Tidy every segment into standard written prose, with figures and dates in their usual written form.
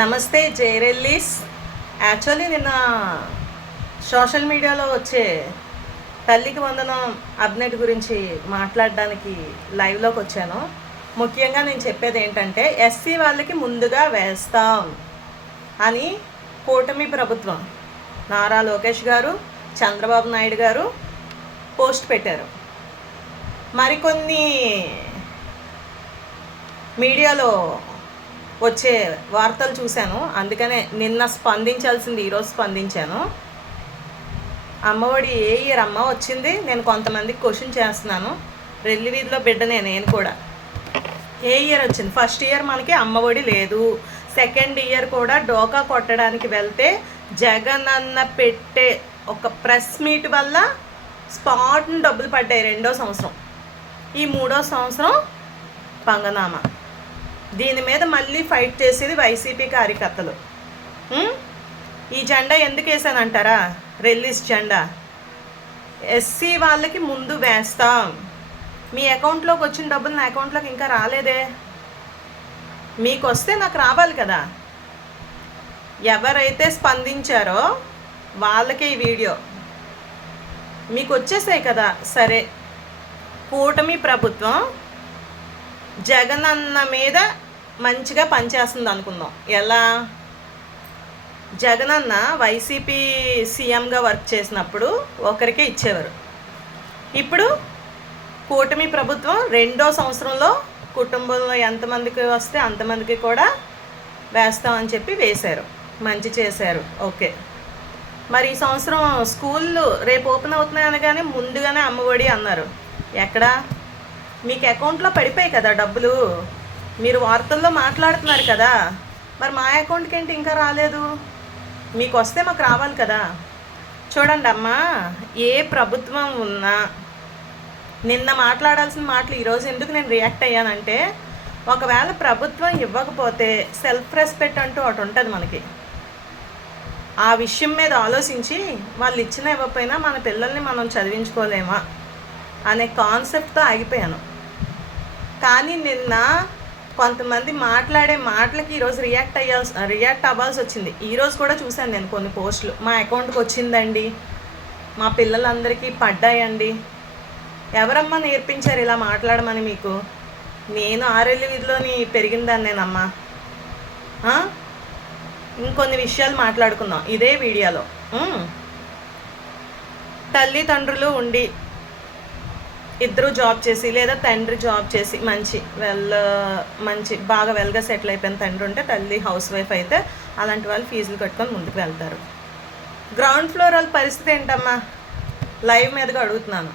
నమస్తే జైరెల్లీస్. యాక్చువల్లీ నిన్న సోషల్ మీడియాలో వచ్చే తల్లికి వందనం అప్డేట్ గురించి మాట్లాడడానికి లైవ్లోకి వచ్చాను. ముఖ్యంగా నేను చెప్పేది ఏంటంటే ఎస్సీ వాళ్ళకి ముందుగా వేస్తాం అని కూటమి ప్రభుత్వం నారా లోకేష్ గారు, చంద్రబాబు నాయుడు గారు పోస్ట్ పెట్టారు. మరికొన్ని మీడియాలో వచ్చే వార్తలు చూశాను, అందుకనే నిన్న స్పందించాల్సింది ఈరోజు స్పందించాను. అమ్మఒడి ఏ ఇయర్ అమ్మ వచ్చింది? నేను కొంతమందికి క్వశ్చన్ చేస్తున్నాను. రెల్లి వీధిలో బిడ్డనే నేను కూడా. ఏ ఇయర్ వచ్చింది? ఫస్ట్ ఇయర్ మనకి అమ్మఒడి లేదు. సెకండ్ ఇయర్ కూడా డోకా కొట్టడానికి వెళ్తే జగన్ అన్న పెట్టే ఒక ప్రెస్ మీట్ వల్ల స్పాట్ని డబ్బులు పడ్డాయి. 2వ సంవత్సరం, ఈ 3వ సంవత్సరం పంగనామా. దీని మీద మళ్ళీ ఫైట్ చేసేది వైసీపీ కార్యకర్తలు. ఈ జెండా ఎందుకు వేసానంటారా? రెల్లీస్ జెండా. ఎస్సీ వాళ్ళకి ముందు వేస్తాం. మీ అకౌంట్లోకి వచ్చిన డబ్బులు నా అకౌంట్లోకి ఇంకా రాలేదే. మీకు వస్తే నాకు రావాలి కదా. ఎవరైతే స్పందించారో వాళ్ళకే ఈ వీడియో. మీకు వచ్చేసాయి కదా. సరే, కూటమి ప్రభుత్వం జగన్ అన్న మీద మంచిగా పనిచేస్తుంది అనుకుందాం. ఎలా? జగన్ అన్న వైసీపీ సీఎంగా వర్క్ చేసినప్పుడు ఒకరికే ఇచ్చేవారు. ఇప్పుడు కూటమి ప్రభుత్వం 2వ సంవత్సరంలో కుటుంబంలో ఎంతమందికి వస్తే అంతమందికి కూడా వేస్తామని చెప్పి వేశారు. మంచి చేశారు. ఓకే. మరి ఈ సంవత్సరం స్కూళ్ళు రేపు ఓపెన్ అవుతున్నాయి అనగానే ముందుగానే అమ్మఒడి అన్నారు. ఎక్కడా? మీకు అకౌంట్లో పడిపోయాయి కదా డబ్బులు. మీరు వార్తల్లో మాట్లాడుతున్నారు కదా. మరి మా అకౌంట్కి ఏంటి ఇంకా రాలేదు? మీకు వస్తే మాకు రావాలి కదా. చూడండి అమ్మా, ఏ ప్రభుత్వం ఉన్నా నిన్న మాట్లాడాల్సిన మాటలు ఈరోజు ఎందుకు నేను రియాక్ట్ అయ్యానంటే, ఒకవేళ ప్రభుత్వం ఇవ్వకపోతే సెల్ఫ్ రెస్పెక్ట్ అంటూ ఒకటి ఉంటుంది మనకి. ఆ విషయం మీద ఆలోచించి వాళ్ళు ఇచ్చినా ఇవ్వకపోయినా మన పిల్లల్ని మనం చదివించుకోలేమా అనే కాన్సెప్ట్తో ఆగిపోయాను. కానీ నిన్న కొంతమంది మాట్లాడే మాటలకి ఈరోజు రియాక్ట్ అవ్వాల్సి వచ్చింది. ఈరోజు కూడా చూశాను నేను కొన్ని పోస్టులు. మా అకౌంట్కి వచ్చిందండి, మా పిల్లలందరికీ పడ్డాయండి. ఎవరమ్మా నేర్పించారు ఇలా మాట్లాడమని మీకు? నేను ఆరెల్లి వీధిలోని పెరిగిందాన్ని నేనమ్మా. ఇంకొన్ని విషయాలు మాట్లాడుకుందాం ఇదే వీడియోలో. తల్లిదండ్రులు ఉండి ఇద్దరు జాబ్ చేసి లేదా తండ్రి జాబ్ చేసి మంచి బాగా వెల్గా సెటిల్ అయిపోయిన తండ్రి ఉంటే, తల్లి హౌస్ వైఫ్ అయితే అలాంటి వాళ్ళు ఫీజులు కట్టుకొని ముందుకు వెళ్తారు. గ్రౌండ్ ఫ్లోర్ వాళ్ళ పరిస్థితి ఏంటమ్మా? లైవ్ మీదగా అడుగుతున్నాను.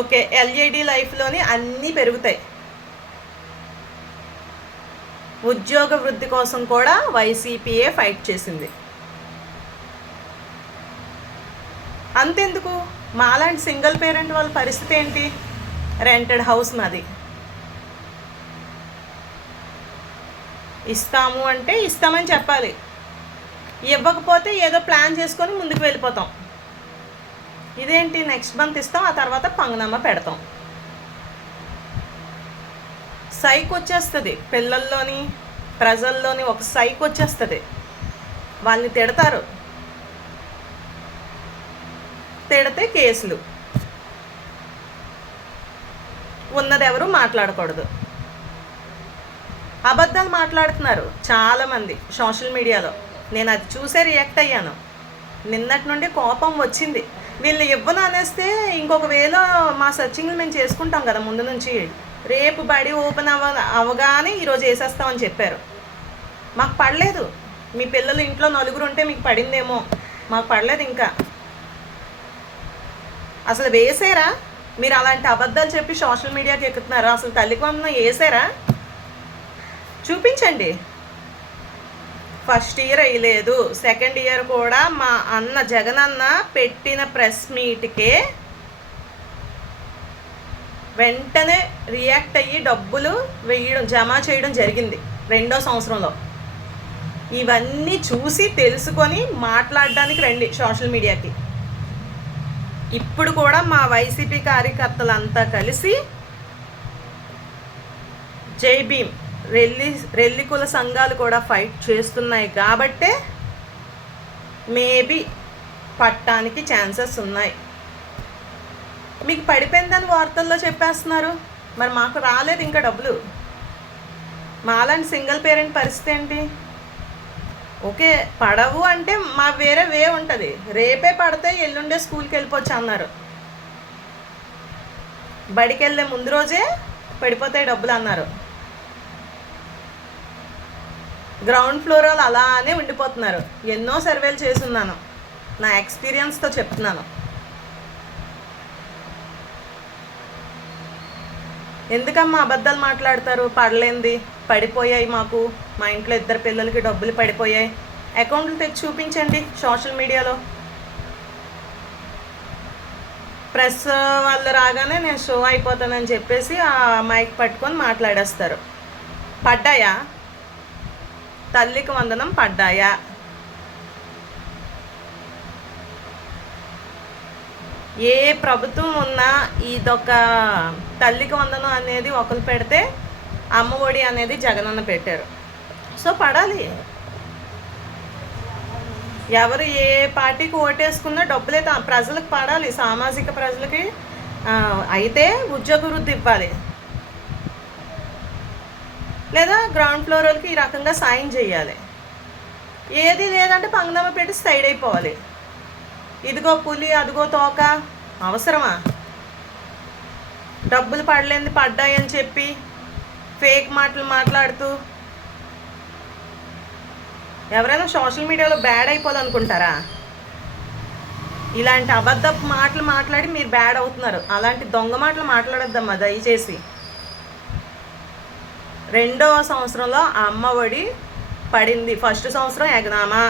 ఓకే, ఎల్ఈడి లైఫ్లోని అన్నీ పెరుగుతాయి. ఉద్యోగ వృద్ధి కోసం కూడా వైసీపీఏ ఫైట్ చేసింది. అంతెందుకు, మాలాంటి సింగిల్ పేరెంట్ వాళ్ళ పరిస్థితి ఏంటి? రెంటెడ్ హౌస్ మాది. ఇస్తాము అంటే ఇస్తామని చెప్పాలి. ఇవ్వకపోతే ఏదో ప్లాన్ చేసుకొని ముందుకు వెళ్ళిపోతాం. ఇదేంటి, నెక్స్ట్ మంత్ ఇస్తాం, ఆ తర్వాత పంగనామా పెడతాం. సైక్ వచ్చేస్తుంది పిల్లల్లోని, ప్రజల్లోని ఒక సైక్ వచ్చేస్తుంది. వాళ్ళని తిడతారు, తిడితే కేసులు. ఉన్నదెవరు మాట్లాడకూడదు. అబద్ధాలు మాట్లాడుతున్నారు చాలామంది సోషల్ మీడియాలో. నేను అది చూసే రియాక్ట్ అయ్యాను. నిన్నటి నుండి కోపం వచ్చింది. వీళ్ళు ఇవ్వను అనేస్తే ఇంకొక వేలో మా సర్చింగ్లు మేము చేసుకుంటాం కదా ముందు నుంచి. రేపు బడి ఓపెన్ అవగానే ఈరోజు వేసేస్తామని చెప్పారు. మాకు పడలేదు. మీ పిల్లలు ఇంట్లో 4 ఉంటే మీకు పడిందేమో, మాకు పడలేదు ఇంకా. అసలు వేసారా? మీరు అలాంటి అబద్ధాలు చెప్పి సోషల్ మీడియాకి ఎక్కుతున్నారు. అసలు తల్లికి వందనం వేసారా? చూపించండి. ఫస్ట్ ఇయర్ వేయలేదు, సెకండ్ ఇయర్ కూడా మా అన్న జగన్ అన్న పెట్టిన ప్రెస్ మీట్కే వెంటనే రియాక్ట్ అయ్యి డబ్బులు జమ చేయడం జరిగింది 2వ సంవత్సరంలో. ఇవన్నీ చూసి తెలుసుకొని మాట్లాడడానికి రండి సోషల్ మీడియాకి. ఇప్పుడు కూడా మా వైసీపీ కార్యకర్తలంతా కలిసి జై భీమ్ రెల్లి కుల సంఘాలు కూడా ఫైట్ చేస్తున్నాయి కాబట్టే మేబీ పట్టడానికి ఛాన్సెస్ ఉన్నాయి. మీకు పడిపోయిందని వార్తల్లో చెప్పేస్తున్నారు, మరి మాకు రాలేదు ఇంకా డబ్బులు. మాలాంటి సింగిల్ పేరెంట్ పరిస్థితి ఏంటి? ఓకే, పడవు అంటే మా వేరే వే ఉంటుంది. రేపే పడితే ఎల్లుండే స్కూల్కి వెళ్ళిపోవచ్చు అన్నారు. బడికి వెళ్ళే ముందు రోజే పడిపోతాయి డబ్బులు అన్నారు. గ్రౌండ్ ఫ్లోర్ వాళ్ళు అలానే ఉండిపోతున్నారు. ఎన్నో సర్వేలు చేస్తున్నాను, నా ఎక్స్పీరియన్స్తో చెప్తున్నాను. ఎందుకమ్మా అబద్ధాలు మాట్లాడతారు? పడలేంది, పడిపోయాయి, మాకు మా ఇంట్లో 2 పిల్లలకి డబ్బులు పడిపోయాయి, అకౌంట్లు తెచ్చి చూపించండి సోషల్ మీడియాలో. ప్రెస్ వాళ్ళు రాగానే నేను షో అయిపోతానని చెప్పేసి ఆ మైక్ పట్టుకొని మాట్లాడేస్తారు. పడ్డాయా? తల్లికి వందనం పడ్డాయా? ఏ ప్రభుత్వం ఉన్నా ఇదొక తల్లికి వందనం అనేది ఒకరు పెడితే అమ్మ ఒడి అనేది జగనన్న పెట్టారు. సో పడాలి. ఎవరు ఏ పార్టీకి ఓటేసుకున్నా డబ్బులే ప్రజలకు పడాలి, సామాజిక ప్రజలకి. అయితే ఉద్యోగ వృద్ధి ఇవ్వాలి, లేదా గ్రౌండ్ ఫ్లోర్ వాళ్ళకి ఈ రకంగా సాయం చేయాలి. ఏది లేదంటే పంగనామా పెట్టి సైడ్ అయిపోవాలి. ఇదిగో పులి, అదిగో తోక. అవసరమా? డబ్బులు పడలేంది పడ్డాయని చెప్పి ఫేక్ మాటలు మాట్లాడుతూ ఎవరైనా సోషల్ మీడియాలో బ్యాడ్ అయిపోవాలనుకుంటారా? ఇలాంటి అబద్ధపు మాటలు మాట్లాడి మీరు బ్యాడ్ అవుతున్నారు. అలాంటి దొంగ మాటలు మాట్లాడొద్దమ్మా దయచేసి. 2వ సంవత్సరంలో ఆ అమ్మ ఒడి పడింది. ఫస్ట్ సంవత్సరం ఎగనామా,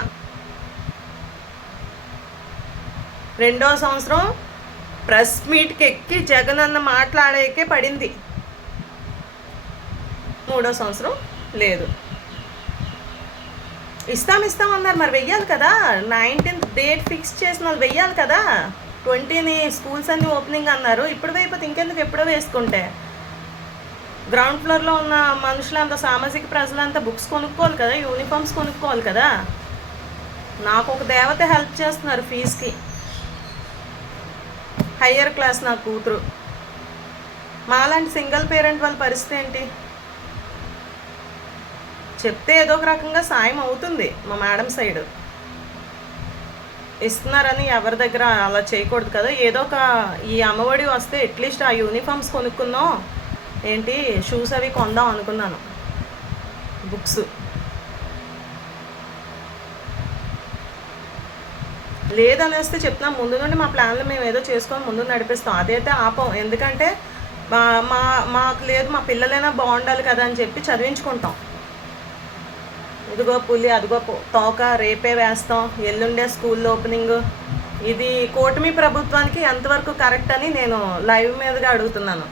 2వ సంవత్సరం ప్రెస్ మీట్కి ఎక్కి జగనన్న మాట్లాడేకే పడింది. 3వ సంవత్సరం లేదు. ఇస్తామన్నారు, మరి వెయ్యాలి కదా. 19th డేట్ ఫిక్స్ చేసిన వాళ్ళు వెయ్యాలి కదా. 20ని స్కూల్స్ అన్నీ ఓపెనింగ్ అన్నారు. ఇప్పుడు వేయకపోతే ఇంకెందుకు, ఎప్పుడో వేసుకుంటే. గ్రౌండ్ ఫ్లోర్లో ఉన్న మనుషులంతా, సామాజిక ప్రజలంతా బుక్స్ కొనుక్కోవాలి కదా, యూనిఫామ్స్ కొనుక్కోవాలి కదా. నాకు ఒక దేవత హెల్ప్ చేస్తున్నారు ఫీజుకి, హయ్యర్ క్లాస్ నా కూతురు. మాలాంటి సింగిల్ పేరెంట్ వాళ్ళ పరిస్థితి ఏంటి? చెప్తే ఏదో ఒక రకంగా సాయం అవుతుంది. మా మేడం సైడ్ ఇస్తున్నారని ఎవరి దగ్గర అలా చేయకూడదు కదా. ఏదో ఒక ఈ అమ్మఒడి వస్తే అట్లీస్ట్ ఆ యూనిఫామ్స్ కొనుక్కుందాం, ఏంటి షూస్ అవి కొందాం అనుకున్నాను, బుక్స్. లేదనేస్తే చెప్తున్నా, ముందు నుండి మా ప్లాన్లు మేము ఏదో చేసుకొని ముందు నడిపిస్తాం. అదైతే ఆపం. ఎందుకంటే మాకు లేదు, మా పిల్లలైనా బాగుండాలి కదా అని చెప్పి చదివించుకుంటాం. ఇదిగో పులి, అదిగో తోక, రేపే వేస్తాం, ఎల్లుండే స్కూల్ ఓపెనింగ్. ఇది కూటమి ప్రభుత్వానికి ఎంతవరకు కరెక్ట్ అని నేను లైవ్ మీదుగా అడుగుతున్నాను.